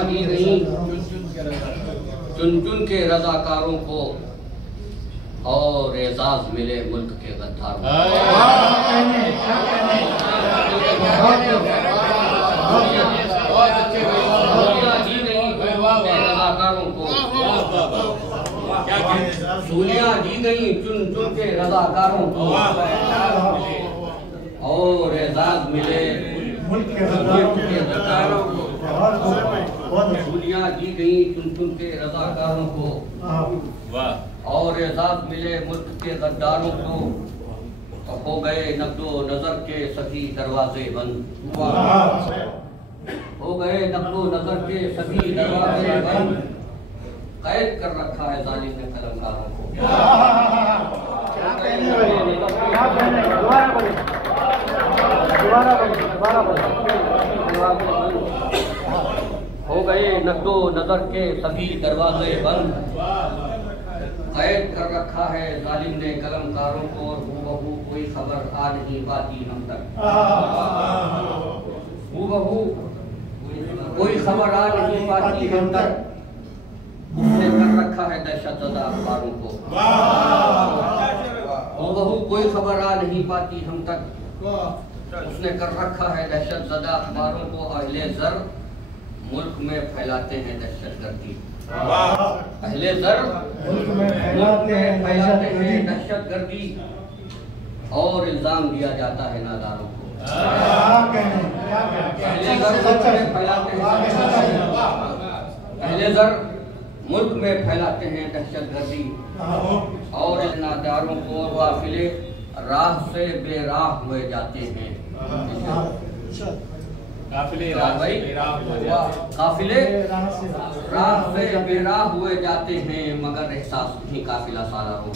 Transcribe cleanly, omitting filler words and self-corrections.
दी गई चुन चुन के रजाकारों को और एजाज मिले मुल्क के गद्दारों को। सूलियां दी गई चुन चुन के रजाकारों को और एजाज मिले मुल्क के गद्दारों को। सूलियां दी गई चुन चुन के रजाकारों को और एजाज मिले मुल्क के गद्दारों को। हो गए नक्दो नजर के सभी दरवाजे बंद, हो गए नक्दो नजर के सभी दरवाजे बंद। कैद कर रखा है जालिम ने कलमकारों को। हो गए नक्दो नजर के सभी दरवाजे बंद। कैद कर रखा है जालिम ने कलमकारों को और हूबहू कोई खबर आ नहीं पाती हम तक। हूबहू कोई खबर आ नहीं पाती हम तक। उसने कर रखा है दहशतज़दा अखबारों को। हूबहू कोई खबर आ नहीं पाती हम तक। उसने कर रखा है दहशतज़दा अखबारों को। अहले ज़र मुल्क में फैलाते हैं दहशतगर्दी। अहले ज़र मुल्क में फैलाते हैं दहशतगर्दी और इल्जाम दिया जाता है नादारों को। अहले ज़र मुल्क में फैलाते हैं दहशतगर्दी और नादारों को। काफिले राह से बेराह हुए जाते हैं। काफिले राह से बेराह हुए जाते हैं मगर एहसास नहीं काफिला सालारों को।